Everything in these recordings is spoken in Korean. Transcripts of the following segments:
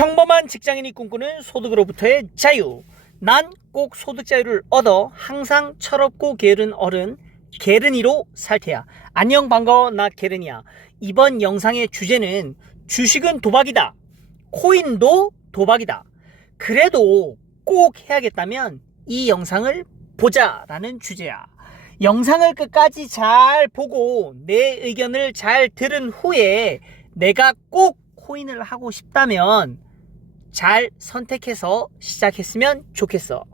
평범한 직장인이 꿈꾸는 소득으로부터의 자유. 난 꼭 소득 자유를 얻어 항상 철없고 게으른 어른 게르니로 살 테야. 안녕, 반가워. 나 게르니야. 이번 영상의 주제는 주식은 도박이다, 코인도 도박이다, 그래도 꼭 해야겠다면 이 영상을 보자라는 주제야. 영상을 끝까지 잘 보고 내 의견을 잘 들은 후에 내가 꼭 코인을 하고 싶다면 잘 선택해서 시작했으면 좋겠어.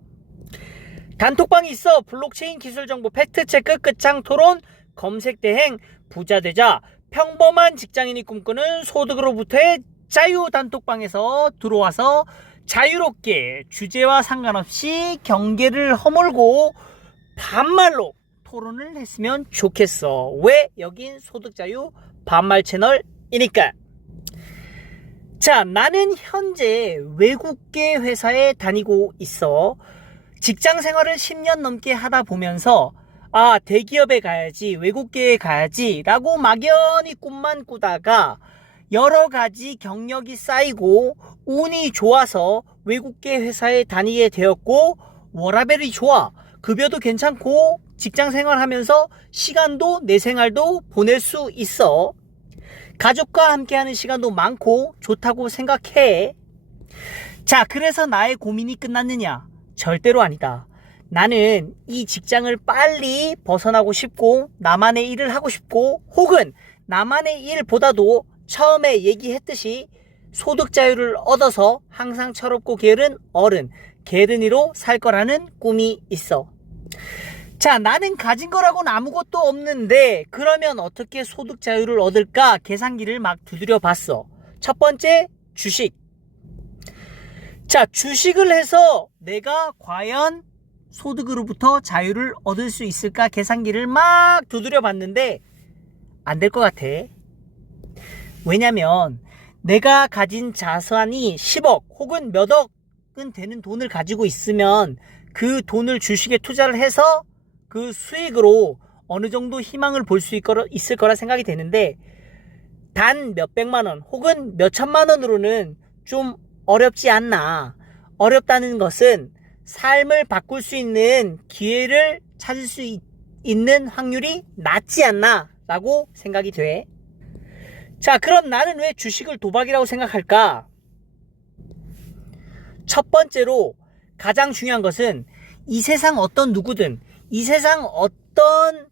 단톡방이 있어. 블록체인 기술정보 팩트체크 끝장 토론 검색 대행 부자 되자. 평범한 직장인이 꿈꾸는 소득으로부터의 자유 단톡방에서 들어와서 자유롭게 주제와 상관없이 경계를 허물고 반말로 토론을 했으면 좋겠어. 왜? 여긴 소득자유 반말 채널이니까. 자, 나는 현재 외국계 회사에 다니고 있어. 직장 생활을 10년 넘게 하다 보면서 대기업에 가야지, 외국계에 가야지 라고 막연히 꿈만 꾸다가 여러 가지 경력이 쌓이고 운이 좋아서 외국계 회사에 다니게 되었고, 워라밸이 좋아, 급여도 괜찮고 직장 생활하면서 시간도 내 생활도 보낼 수 있어. 가족과 함께하는 시간도 많고 좋다고 생각해. 자, 그래서 나의 고민이 끝났느냐? 절대로 아니다. 나는 이 직장을 빨리 벗어나고 싶고 나만의 일을 하고 싶고, 혹은 나만의 일보다도 처음에 얘기했듯이 소득 자유를 얻어서 항상 철없고 게으른 어른 게르니로 살 거라는 꿈이 있어. 자, 나는 가진 거라고는 아무것도 없는데 그러면 어떻게 소득 자유를 얻을까 계산기를 막 두드려 봤어. 첫 번째, 주식. 자, 주식을 해서 내가 과연 소득으로부터 자유를 얻을 수 있을까 계산기를 막 두드려 봤는데 안 될 것 같아. 왜냐면 내가 가진 자산이 10억 혹은 몇 억은 되는 돈을 가지고 있으면 그 돈을 주식에 투자를 해서 그 수익으로 어느 정도 희망을 볼 수 있을 거라 생각이 되는데, 단 몇백만 원 혹은 몇천만 원으로는 좀 어렵지 않나. 어렵다는 것은 삶을 바꿀 수 있는 기회를 찾을 수 있는 확률이 낮지 않나 라고 생각이 돼. 자, 그럼 나는 왜 주식을 도박이라고 생각할까? 첫 번째로 가장 중요한 것은 이 세상 어떤 누구든, 이 세상 어떤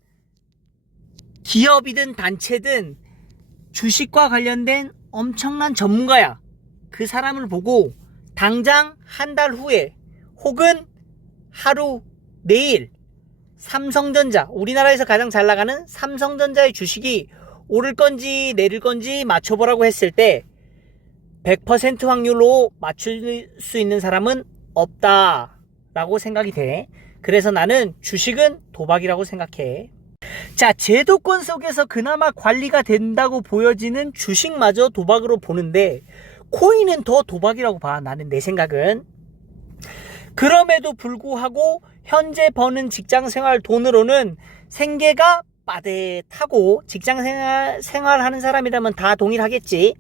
기업이든 단체든 주식과 관련된 엄청난 전문가야. 그 사람을 보고 당장 한 달 후에 혹은 하루, 내일 삼성전자, 우리나라에서 가장 잘 나가는 삼성전자의 주식이 오를 건지 내릴 건지 맞춰보라고 했을 때 100% 확률로 맞출 수 있는 사람은 없다라고 생각이 돼. 그래서 나는 주식은 도박이라고 생각해. 자, 제도권 속에서 그나마 관리가 된다고 보여지는 주식마저 도박으로 보는데 코인은 더 도박이라고 봐. 나는, 내 생각은. 그럼에도 불구하고 현재 버는 직장생활 돈으로는 생계가 빠듯하고, 직장생활하는 사람이라면 다 동일하겠지.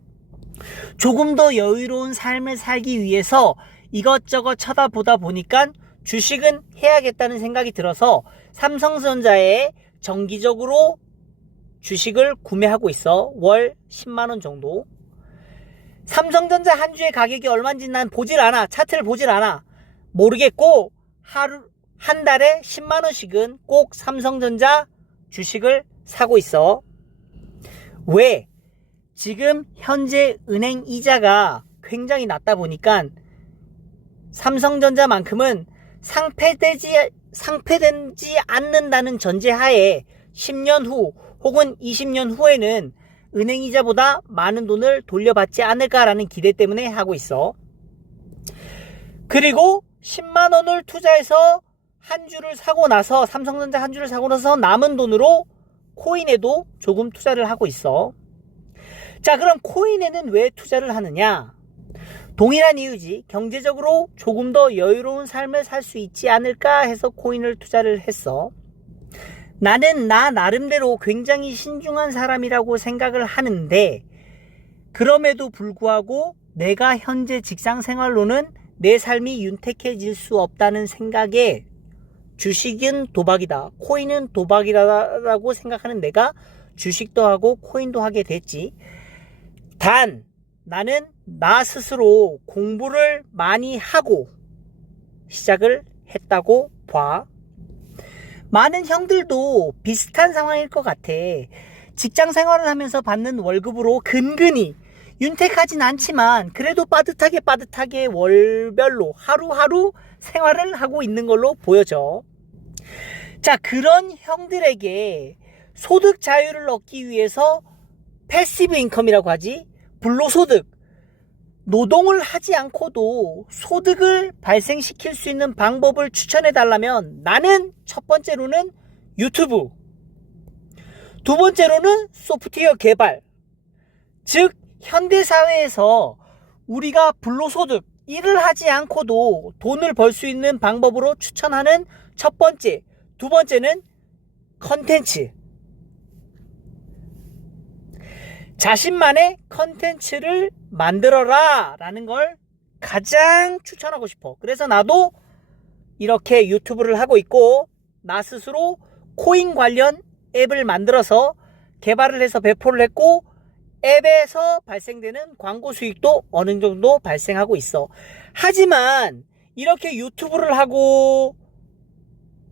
조금 더 여유로운 삶을 살기 위해서 이것저것 쳐다보다 보니까 주식은 해야겠다는 생각이 들어서 삼성전자에 정기적으로 주식을 구매하고 있어. 월 10만원 정도. 삼성전자 한 주의 가격이 얼마인지 난 보질 않아. 차트를 보질 않아. 모르겠고 한 달에 10만원씩은 꼭 삼성전자 주식을 사고 있어. 왜? 지금 현재 은행 이자가 굉장히 낮다 보니까 삼성전자만큼은 상폐되지 않는다는 전제하에 10년 후 혹은 20년 후에는 은행 이자보다 많은 돈을 돌려받지 않을까라는 기대 때문에 하고 있어. 그리고 10만 원을 투자해서 한 주를 사고 나서, 삼성전자 한 주를 사고 나서 남은 돈으로 코인에도 조금 투자를 하고 있어. 자, 그럼 코인에는 왜 투자를 하느냐? 동일한 이유지. 경제적으로 조금 더 여유로운 삶을 살 수 있지 않을까 해서 코인을 투자를 했어. 나는 나 나름대로 굉장히 신중한 사람이라고 생각을 하는데, 그럼에도 불구하고 내가 현재 직장 생활로는 내 삶이 윤택해질 수 없다는 생각에 주식은 도박이다, 코인은 도박이다라고 생각하는 내가 주식도 하고 코인도 하게 됐지. 단 나는 나 스스로 공부를 많이 하고 시작을 했다고 봐. 많은 형들도 비슷한 상황일 것 같아. 직장 생활을 하면서 받는 월급으로 근근히 윤택하진 않지만 그래도 빠듯하게 월별로 하루하루 생활을 하고 있는 걸로 보여져. 자, 그런 형들에게 소득 자유를 얻기 위해서 패시브 인컴이라고 하지, 불로소득, 노동을 하지 않고도 소득을 발생시킬 수 있는 방법을 추천해 달라면 나는 첫 번째로는 유튜브, 두 번째로는 소프트웨어 개발. 즉 현대사회에서 우리가 불로소득, 일을 하지 않고도 돈을 벌 수 있는 방법으로 추천하는 첫 번째, 두 번째는 컨텐츠. 자신만의 컨텐츠를 만들어라 라는 걸 가장 추천하고 싶어. 그래서 나도 이렇게 유튜브를 하고 있고, 나 스스로 코인 관련 앱을 만들어서 개발을 해서 배포를 했고, 앱에서 발생되는 광고 수익도 어느 정도 발생하고 있어. 하지만 이렇게 유튜브를 하고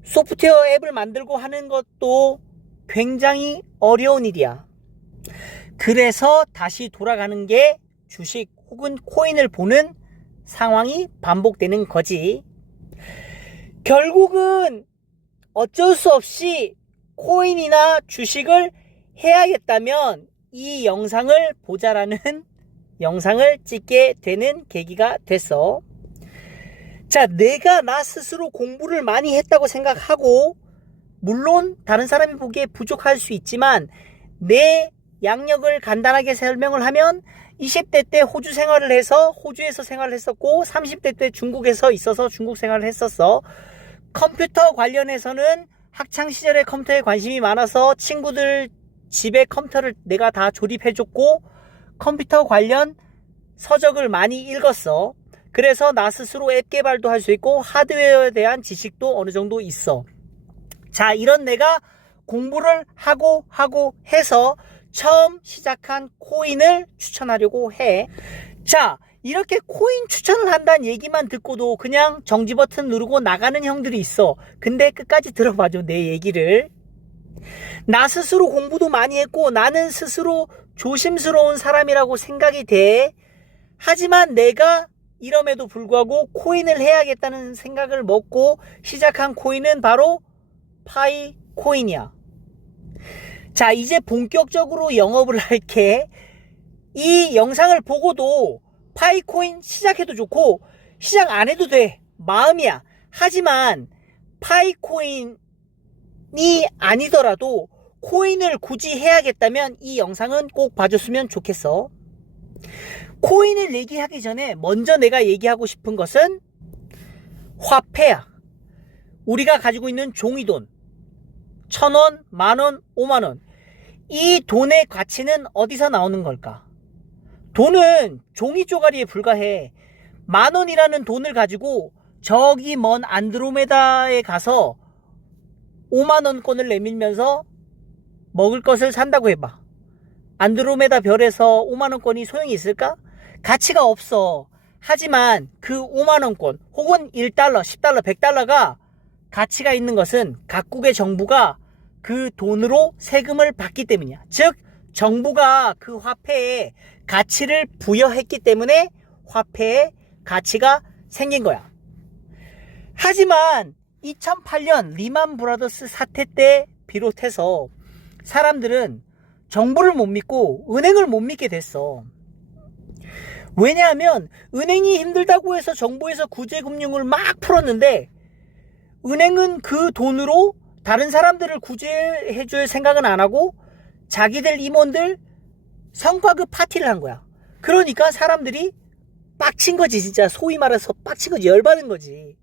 소프트웨어 앱을 만들고 하는 것도 굉장히 어려운 일이야. 그래서 다시 돌아가는 게 주식 혹은 코인을 보는 상황이 반복되는 거지. 결국은 어쩔 수 없이 코인이나 주식을 해야겠다면 이 영상을 보자라는 영상을 찍게 되는 계기가 됐어. 자, 내가 나 스스로 공부를 많이 했다고 생각하고, 물론 다른 사람이 보기에 부족할 수 있지만 내 양력을 간단하게 설명을 하면 20대 때 호주 생활을 해서 호주에서 생활을 했었고, 30대 때 중국에서 있어서 중국 생활을 했었어. 컴퓨터 관련해서는 학창시절에 컴퓨터에 관심이 많아서 친구들 집에 컴퓨터를 내가 다 조립해줬고, 컴퓨터 관련 서적을 많이 읽었어. 그래서 나 스스로 앱 개발도 할 수 있고 하드웨어에 대한 지식도 어느 정도 있어. 자, 이런 내가 공부를 하고 해서 처음 시작한 코인을 추천하려고 해. 자, 이렇게 코인 추천을 한다는 얘기만 듣고도 그냥 정지 버튼 누르고 나가는 형들이 있어. 근데 끝까지 들어봐줘, 내 얘기를. 나 스스로 공부도 많이 했고 나는 스스로 조심스러운 사람이라고 생각이 돼. 하지만 내가 이럼에도 불구하고 코인을 해야겠다는 생각을 먹고 시작한 코인은 바로 파이 코인이야. 자, 이제 본격적으로 영업을 할게. 이 영상을 보고도 파이 코인 시작해도 좋고 시작 안 해도 돼, 마음이야. 하지만 파이 코인이 아니더라도 코인을 굳이 해야겠다면 이 영상은 꼭 봐줬으면 좋겠어. 코인을 얘기하기 전에 먼저 내가 얘기하고 싶은 것은 화폐야. 우리가 가지고 있는 종이돈, 1,000원, 만원, 5만원. 이 돈의 가치는 어디서 나오는 걸까? 돈은 종이 쪼가리에 불과해. 만원이라는 돈을 가지고 저기 먼 안드로메다에 가서 5만원권을 내밀면서 먹을 것을 산다고 해봐. 안드로메다 별에서 5만원권이 소용이 있을까? 가치가 없어. 하지만 그 5만원권 혹은 1달러, 10달러, 100달러가 가치가 있는 것은 각국의 정부가 그 돈으로 세금을 받기 때문이야. 즉 정부가 그 화폐에 가치를 부여했기 때문에 화폐에 가치가 생긴 거야. 하지만 2008년 리만 브라더스 사태 때 비롯해서 사람들은 정부를 못 믿고 은행을 못 믿게 됐어. 왜냐하면 은행이 힘들다고 해서 정부에서 구제금융을 막 풀었는데 은행은 그 돈으로 다른 사람들을 구제해줄 생각은 안 하고 자기들 임원들 성과급 파티를 한 거야. 그러니까 사람들이 빡친 거지. 진짜 소위 말해서 빡친 거지. 열받은 거지.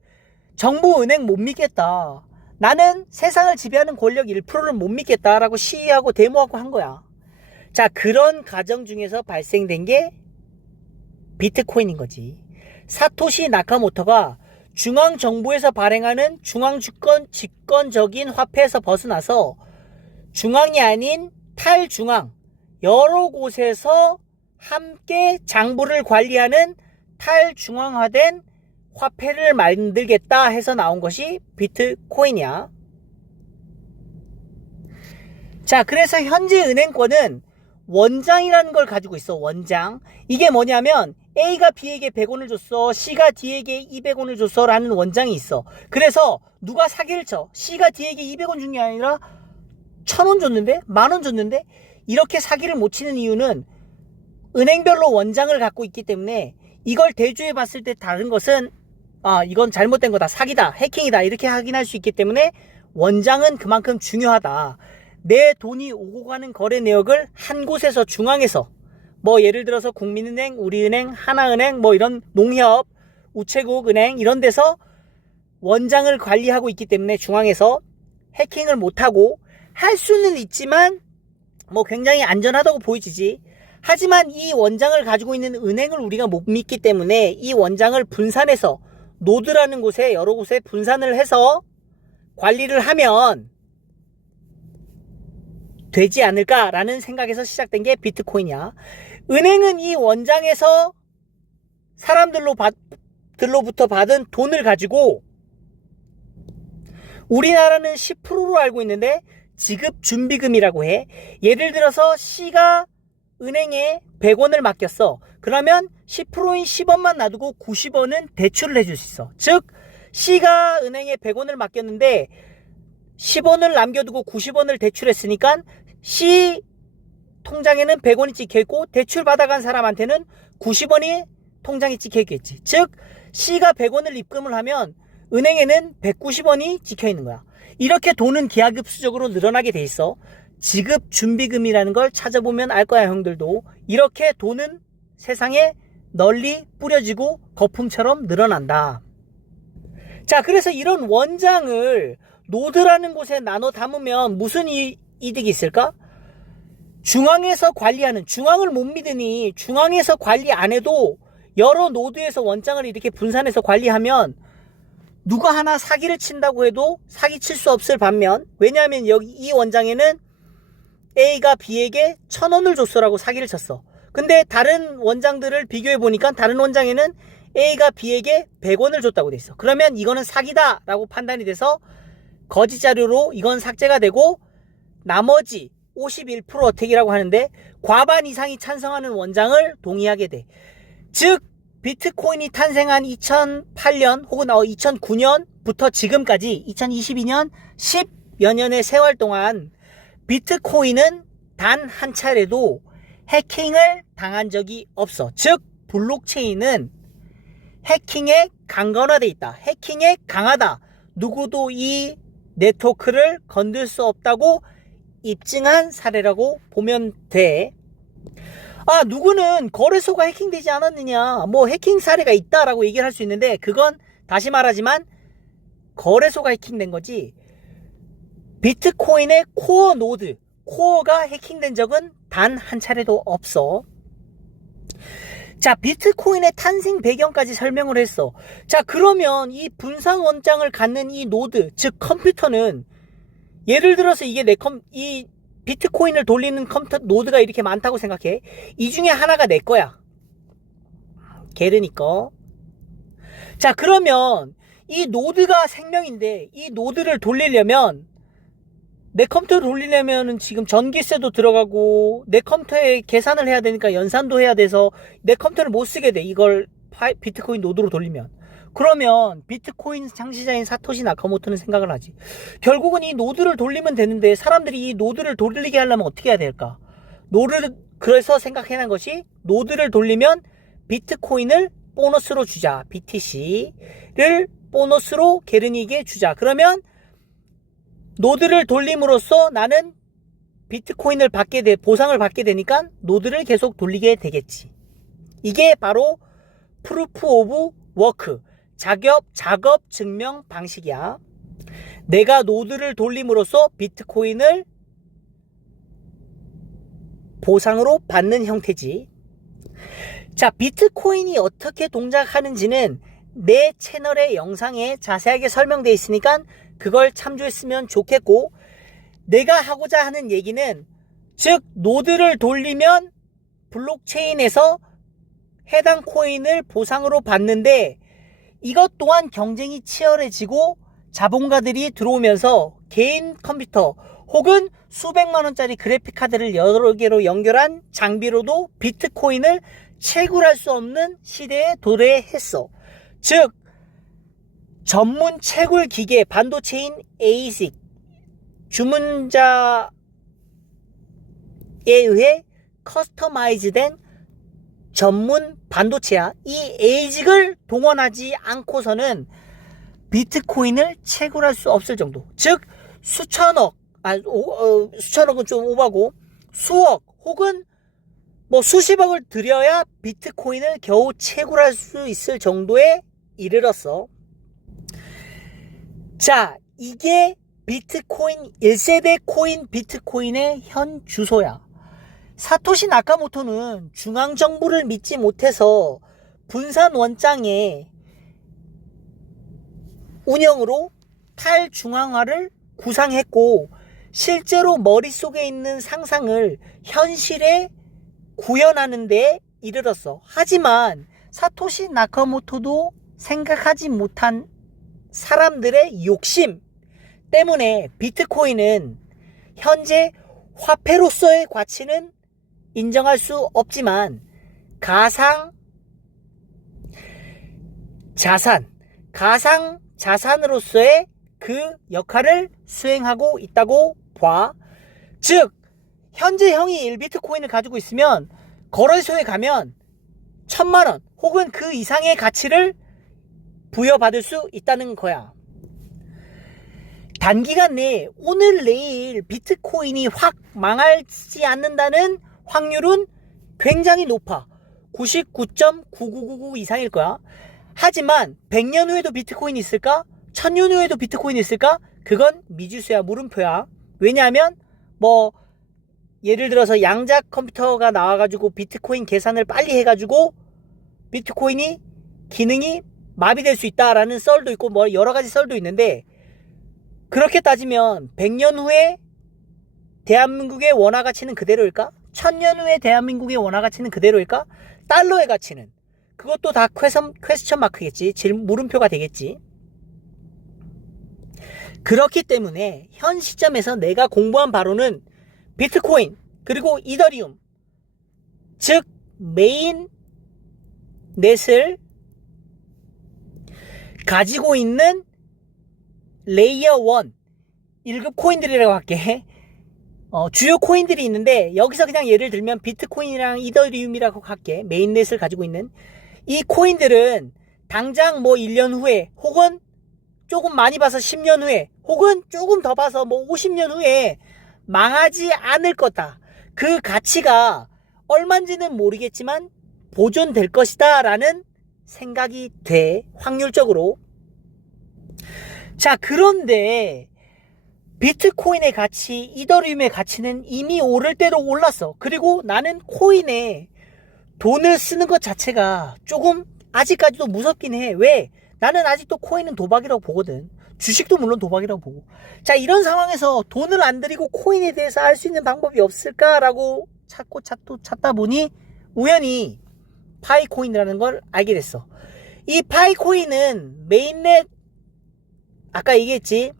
정부 은행 못 믿겠다. 나는 세상을 지배하는 권력 1%를 못 믿겠다라고 시위하고 데모하고 한 거야. 자, 그런 과정 중에서 발생된 게 비트코인인 거지. 사토시 나카모토가 중앙정부에서 발행하는 집권적인 화폐에서 벗어나서 중앙이 아닌 탈중앙 여러 곳에서 함께 장부를 관리하는 탈중앙화된 화폐를 만들겠다 해서 나온 것이 비트코인이야. 자, 그래서 현재 은행권은 원장이라는 걸 가지고 있어. 원장. 이게 뭐냐면 A가 B에게 100원을 줬어, C가 D에게 200원을 줬어 라는 원장이 있어. 그래서 누가 사기를 쳐. C가 D에게 200원 준 게 아니라 1000원 줬는데? 10,000원 줬는데? 이렇게 사기를 못 치는 이유는 은행별로 원장을 갖고 있기 때문에 이걸 대조해 봤을 때 다른 것은 이건 잘못된 거다, 사기다, 해킹이다 이렇게 확인할 수 있기 때문에 원장은 그만큼 중요하다. 내 돈이 오고 가는 거래 내역을 한 곳에서 중앙에서 뭐 예를 들어서 국민은행, 우리은행, 하나은행, 뭐 이런 농협, 우체국은행 이런 데서 원장을 관리하고 있기 때문에 중앙에서 해킹을 못하고 할 수는 있지만 뭐 굉장히 안전하다고 보이지. 하지만 이 원장을 가지고 있는 은행을 우리가 못 믿기 때문에 이 원장을 분산해서 노드라는 곳에 여러 곳에 분산을 해서 관리를 하면 되지 않을까라는 생각에서 시작된 게 비트코인이야. 은행은 이 원장에서 사람들로부터 받은 돈을 가지고 우리나라는 10%로 알고 있는데 지급준비금이라고 해. 예를 들어서 C가 은행에 100원을 맡겼어. 그러면 10%인 10원만 놔두고 90원은 대출을 해줄 수 있어. 즉 C가 은행에 100원을 맡겼는데 10원을 남겨두고 90원을 대출했으니까 C 통장에는 100원이 찍혀있고 대출 받아간 사람한테는 90원이 통장에 찍혀있겠지. 즉 C가 100원을 입금을 하면 은행에는 190원이 찍혀있는 거야. 이렇게 돈은 기하급수적으로 늘어나게 돼 있어. 지급준비금이라는 걸 찾아보면 알 거야, 형들도. 이렇게 돈은 세상에 널리 뿌려지고 거품처럼 늘어난다. 자, 그래서 이런 원장을 노드라는 곳에 나눠 담으면 무슨 이득이 있을까? 중앙에서 관리하는, 중앙을 못 믿으니 중앙에서 관리 안 해도 여러 노드에서 원장을 이렇게 분산해서 관리하면 누가 하나 사기를 친다고 해도 사기칠 수 없을 반면, 왜냐하면 여기 이 원장에는 A가 B에게 1000원을 줬어라고 사기를 쳤어. 근데 다른 원장들을 비교해 보니까 다른 원장에는 A가 B에게 100원을 줬다고 돼 있어. 그러면 이거는 사기다 라고 판단이 돼서 거짓 자료로 이건 삭제가 되고 나머지 51% 어택이라고 하는데 과반 이상이 찬성하는 원장을 동의하게 돼. 즉 비트코인이 탄생한 2008년 혹은 2009년부터 지금까지 2022년 10여 년의 세월 동안 비트코인은 단 한 차례도 해킹을 당한 적이 없어. 즉 블록체인은 해킹에 강건화돼 있다. 해킹에 강하다. 누구도 이 네트워크를 건들 수 없다고 입증한 사례라고 보면 돼. 누구는 거래소가 해킹되지 않았느냐, 뭐 해킹 사례가 있다라고 얘기를 할 수 있는데 그건 다시 말하지만 거래소가 해킹된 거지 비트코인의 코어 노드, 코어가 해킹된 적은 단 한 차례도 없어. 자, 비트코인의 탄생 배경까지 설명을 했어. 자, 그러면 이 분산 원장을 갖는 이 노드, 즉 컴퓨터는 예를 들어서 이게 이 비트코인을 돌리는 컴퓨터 노드가 이렇게 많다고 생각해. 이 중에 하나가 내 거야. 게르니까. 자, 그러면 이 노드가 생명인데 이 노드를 돌리려면 내 컴퓨터를 돌리려면은 지금 전기세도 들어가고 내 컴퓨터에 계산을 해야 되니까 연산도 해야 돼서 내 컴퓨터를 못 쓰게 돼. 이걸 비트코인 노드로 돌리면. 그러면 비트코인 창시자인 사토시 나카모토는 생각을 하지. 결국은 이 노드를 돌리면 되는데 사람들이 이 노드를 돌리게 하려면 어떻게 해야 될까? 그래서 생각해낸 것이 노드를 돌리면 비트코인을 보너스로 주자. BTC를 보너스로 게르니에게 주자. 그러면 노드를 돌림으로써 나는 비트코인을 보상을 받게 되니까 노드를 계속 돌리게 되겠지. 이게 바로 프루프 오브 워크, 작업 증명 방식이야. 내가 노드를 돌림으로써 비트코인을 보상으로 받는 형태지. 자, 비트코인이 어떻게 동작하는지는 내 채널의 영상에 자세하게 설명되어 있으니까 그걸 참조했으면 좋겠고, 내가 하고자 하는 얘기는, 즉 노드를 돌리면 블록체인에서 해당 코인을 보상으로 받는데, 이것 또한 경쟁이 치열해지고 자본가들이 들어오면서 개인 컴퓨터 혹은 수백만 원짜리 그래픽 카드를 여러 개로 연결한 장비로도 비트코인을 채굴할 수 없는 시대에 도래했어. 즉 전문 채굴 기계 반도체인 ASIC 주문자에 의해 커스터마이즈된 전문 반도체야. 이 ASIC을 동원하지 않고서는 비트코인을 채굴할 수 없을 정도. 즉 수천억은 좀 오바고 수억 혹은 뭐 수십억을 들여야 비트코인을 겨우 채굴할 수 있을 정도에 이르렀어. 자, 이게 비트코인 1세대 코인 비트코인의 현 주소야. 사토시 나카모토는 중앙정부를 믿지 못해서 분산 원장의 운영으로 탈중앙화를 구상했고, 실제로 머릿속에 있는 상상을 현실에 구현하는 데 이르렀어. 하지만 사토시 나카모토도 생각하지 못한 사람들의 욕심 때문에 비트코인은 현재 화폐로서의 가치는 인정할 수 없지만 가상 자산으로서의 그 역할을 수행하고 있다고 봐. 즉 현재 형이 1비트코인을 가지고 있으면 거래소에 가면 1000만원 혹은 그 이상의 가치를 부여받을 수 있다는 거야. 단기간 내에 오늘 내일 비트코인이 확 망하지 않는다는 확률은 굉장히 높아. 99.9999 이상일 거야. 하지만 100년 후에도 비트코인이 있을까? 1000년 후에도 비트코인이 있을까? 그건 미지수야, 물음표야. 왜냐하면 뭐 예를 들어서 양자 컴퓨터가 나와가지고 비트코인 계산을 빨리 해가지고 비트코인이 기능이 마비될 수 있다라는 썰도 있고 뭐 여러가지 썰도 있는데, 그렇게 따지면 100년 후에 대한민국의 원화 가치는 그대로일까? 1000년 후에 대한민국의 원화 가치는 그대로일까? 달러의 가치는, 그것도 다 퀘스천 마크겠지. 물음표가 되겠지. 그렇기 때문에 현 시점에서 내가 공부한 바로는 비트코인 그리고 이더리움, 즉 메인 넷을 가지고 있는 레이어 1 1급 코인들이라고 할게. 주요 코인들이 있는데 여기서 그냥 예를 들면 비트코인이랑 이더리움이라고 할게. 메인넷을 가지고 있는 이 코인들은 당장 뭐 1년 후에 혹은 조금 많이 봐서 10년 후에 혹은 조금 더 봐서 뭐 50년 후에 망하지 않을 거다. 그 가치가 얼마인지는 모르겠지만 보존될 것이다 라는 생각이 돼, 확률적으로. 자, 그런데 비트코인의 가치, 이더리움의 가치는 이미 오를 대로 올랐어. 그리고 나는 코인에 돈을 쓰는 것 자체가 조금 아직까지도 무섭긴 해. 왜? 나는 아직도 코인은 도박이라고 보거든. 주식도 물론 도박이라고 보고. 자, 이런 상황에서 돈을 안 들이고 코인에 대해서 알 수 있는 방법이 없을까라고 찾다 보니 우연히 파이코인이라는 걸 알게 됐어. 이 파이코인은 메인넷, 아까 얘기했지,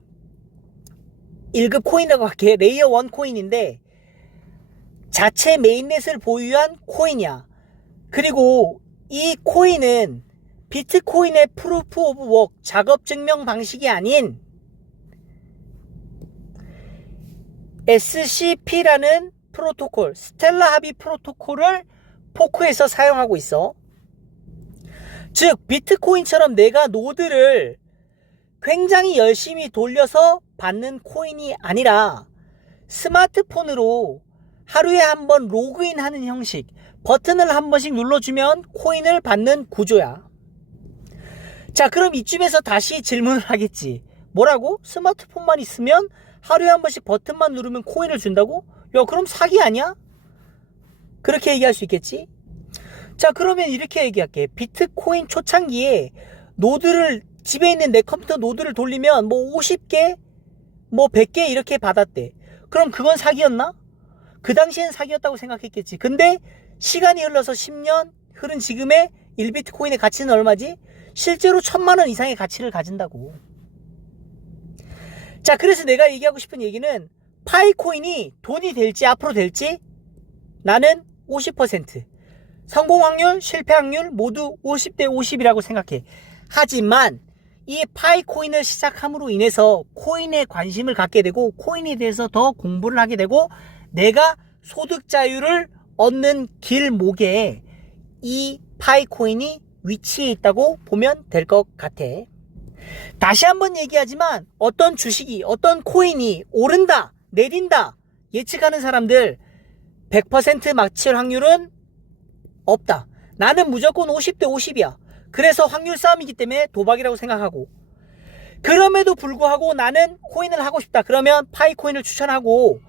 1급 코인이라고 할게. 레이어 1 코인인데 자체 메인넷을 보유한 코인이야. 그리고 이 코인은 비트코인의 프루프 오브 워크, 작업 증명 방식이 아닌 SCP라는 프로토콜, 스텔라 합의 프로토콜을 포크에서 사용하고 있어. 즉 비트코인처럼 내가 노드를 굉장히 열심히 돌려서 받는 코인이 아니라 스마트폰으로 하루에 한 번 로그인하는 형식, 버튼을 한 번씩 눌러주면 코인을 받는 구조야. 자, 그럼 이쯤에서 다시 질문을 하겠지. 뭐라고? 스마트폰만 있으면 하루에 한 번씩 버튼만 누르면 코인을 준다고? 야, 그럼 사기 아니야? 그렇게 얘기할 수 있겠지. 자, 그러면 이렇게 얘기할게. 비트코인 초창기에 노드를, 집에 있는 내 컴퓨터 노드를 돌리면 뭐 50개, 뭐 100개 이렇게 받았대. 그럼 그건 사기였나? 그 당시엔 사기였다고 생각했겠지. 근데 시간이 흘러서 10년 흐른 지금의 1비트코인의 가치는 얼마지? 실제로 1000만 원 이상의 가치를 가진다고. 자, 그래서 내가 얘기하고 싶은 얘기는 파이코인이 돈이 될지 앞으로 될지 나는 50%. 성공 확률, 실패 확률 모두 50대 50이라고 생각해. 하지만 이 파이코인을 시작함으로 인해서 코인에 관심을 갖게 되고 코인에 대해서 더 공부를 하게 되고 내가 소득 자유를 얻는 길목에 이 파이코인이 위치해 있다고 보면 될 것 같아. 다시 한번 얘기하지만 어떤 주식이, 어떤 코인이 오른다, 내린다 예측하는 사람들 100% 맞출 확률은 없다. 나는 무조건 50대 50이야. 그래서 확률 싸움이기 때문에 도박이라고 생각하고, 그럼에도 불구하고 나는 코인을 하고 싶다. 그러면 파이코인을 추천하고,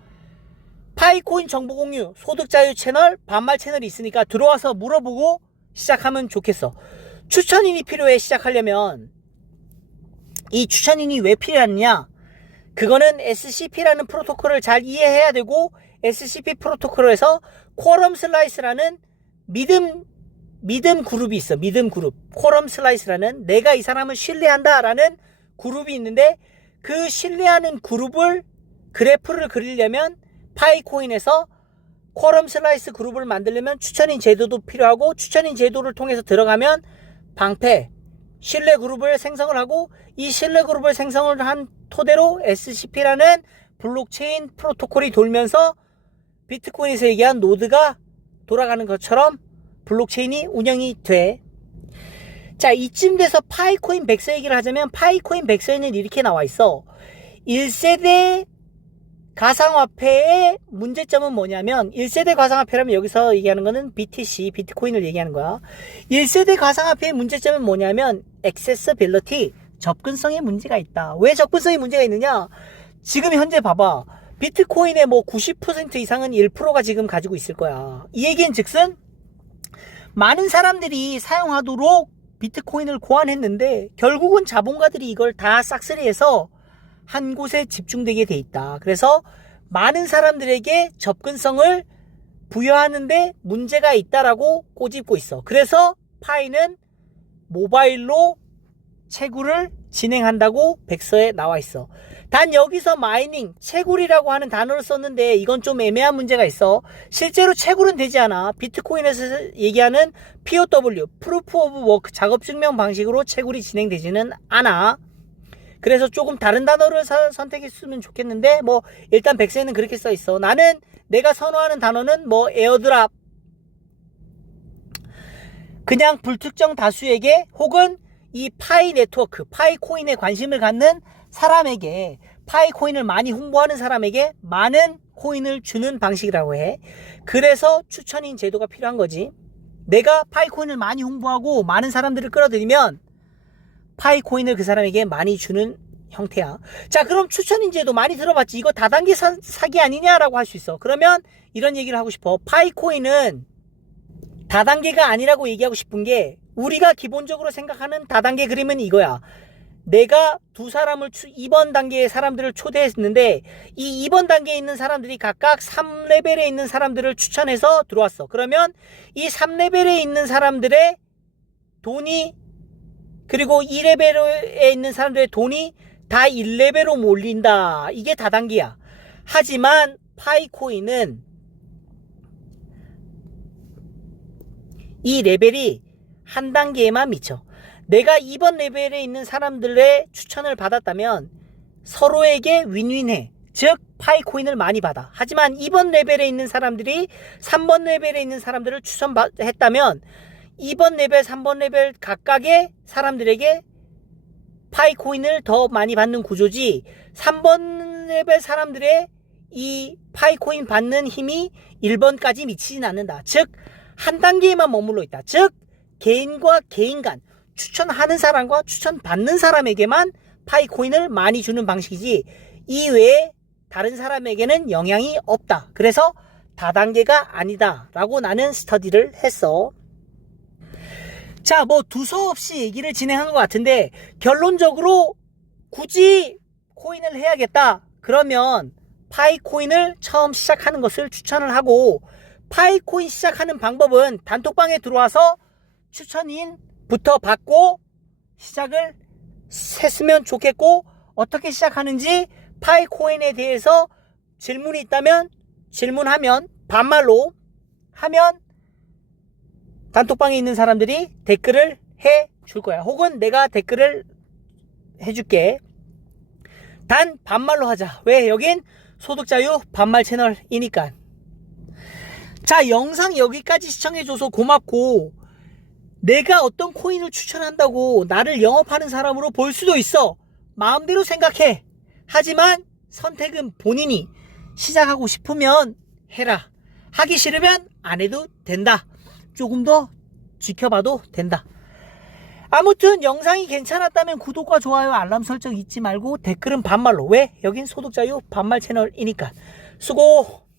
파이코인 정보 공유, 소득자유 채널, 반말 채널이 있으니까 들어와서 물어보고 시작하면 좋겠어. 추천인이 필요해. 시작하려면 이 추천인이 왜 필요하느냐? 그거는 SCP라는 프로토콜을 잘 이해해야 되고, SCP 프로토콜에서 쿼럼 슬라이스라는 믿음 그룹이 있어. 믿음 그룹. 쿼럼 슬라이스라는, 내가 이 사람을 신뢰한다라는 그룹이 있는데, 그 신뢰하는 그룹을 그래프를 그리려면 파이코인에서 쿼럼 슬라이스 그룹을 만들려면 추천인 제도도 필요하고, 추천인 제도를 통해서 들어가면 방패, 신뢰 그룹을 생성을 하고, 이 신뢰 그룹을 생성을 한 토대로 SCP라는 블록체인 프로토콜이 돌면서 비트코인에서 얘기한 노드가 돌아가는 것처럼 블록체인이 운영이 돼. 자, 이쯤 돼서 파이코인 백서 얘기를 하자면, 파이코인 백서에는 이렇게 나와 있어. 1세대 가상화폐의 문제점은 뭐냐면, 1세대 가상화폐라면 여기서 얘기하는 거는 BTC, 비트코인을 얘기하는 거야. 1세대 가상화폐의 문제점은 뭐냐면 액세서빌리티, 접근성에 문제가 있다. 왜 접근성에 문제가 있느냐? 지금 현재 봐봐. 비트코인의 뭐 90% 이상은 1%가 지금 가지고 있을 거야. 이 얘기는 즉슨 많은 사람들이 사용하도록 비트코인을 고안했는데 결국은 자본가들이 이걸 다 싹쓸이해서 한 곳에 집중되게 돼 있다. 그래서 많은 사람들에게 접근성을 부여하는데 문제가 있다라고 꼬집고 있어. 그래서 파이는 모바일로 채굴을 진행한다고 백서에 나와 있어. 단 여기서 마이닝, 채굴이라고 하는 단어를 썼는데 이건 좀 애매한 문제가 있어. 실제로 채굴은 되지 않아. 비트코인에서 얘기하는 POW, Proof of Work, 작업 증명 방식으로 채굴이 진행되지는 않아. 그래서 조금 다른 단어를 선택했으면 좋겠는데, 뭐 일단 백서에는 그렇게 써 있어. 나는 내가 선호하는 단어는 뭐 에어드랍, 그냥 불특정 다수에게, 혹은 이 파이 네트워크, 파이코인에 관심을 갖는 사람에게, 파이코인을 많이 홍보하는 사람에게 많은 코인을 주는 방식이라고 해. 그래서 추천인 제도가 필요한 거지. 내가 파이코인을 많이 홍보하고 많은 사람들을 끌어들이면 파이코인을 그 사람에게 많이 주는 형태야. 자, 그럼 추천인 제도 많이 들어봤지? 이거 다단계 사기 아니냐라고 할 수 있어. 그러면 이런 얘기를 하고 싶어. 파이코인은 다단계가 아니라고 얘기하고 싶은 게, 우리가 기본적으로 생각하는 다단계 그림은 이거야. 내가 두 사람을 2번 단계의 사람들을 초대했는데, 이 2번 단계에 있는 사람들이 각각 3레벨에 있는 사람들을 추천해서 들어왔어. 그러면 이 3레벨에 있는 사람들의 돈이, 그리고 2레벨에 있는 사람들의 돈이 다 1레벨로 몰린다. 이게 다단계야. 하지만 파이코인은 이 레벨이 한 단계에만 미쳐. 내가 2번 레벨에 있는 사람들의 추천을 받았다면 서로에게 윈윈해. 즉 파이코인을 많이 받아. 하지만 2번 레벨에 있는 사람들이 3번 레벨에 있는 사람들을 추천했다면 2번 레벨, 3번 레벨 각각의 사람들에게 파이코인을 더 많이 받는 구조지, 3번 레벨 사람들의 이 파이코인 받는 힘이 1번까지 미치진 않는다. 즉 한 단계에만 머물러 있다. 즉 개인과 개인 간, 추천하는 사람과 추천받는 사람에게만 파이코인을 많이 주는 방식이지, 이외에 다른 사람에게는 영향이 없다. 그래서 다단계가 아니다 라고 나는 스터디를 했어. 자, 뭐 두서없이 얘기를 진행한 것 같은데 결론적으로 굳이 코인을 해야겠다 그러면 파이코인을 처음 시작하는 것을 추천을 하고, 파이코인 시작하는 방법은 단톡방에 들어와서 추천인부터 받고 시작을 했으면 좋겠고, 어떻게 시작하는지 파이코인에 대해서 질문이 있다면 질문하면 반말로 하면 단톡방에 있는 사람들이 댓글을 해 줄 거야. 혹은 내가 댓글을 해줄게. 단 반말로 하자. 왜? 여긴 소득자유 반말 채널이니까. 자, 영상 여기까지 시청해줘서 고맙고, 내가 어떤 코인을 추천한다고 나를 영업하는 사람으로 볼 수도 있어. 마음대로 생각해. 하지만 선택은 본인이. 시작하고 싶으면 해라. 하기 싫으면 안 해도 된다. 조금 더 지켜봐도 된다. 아무튼 영상이 괜찮았다면 구독과 좋아요, 알람 설정 잊지 말고 댓글은 반말로. 왜? 여긴 소득자유 반말 채널이니까. 수고.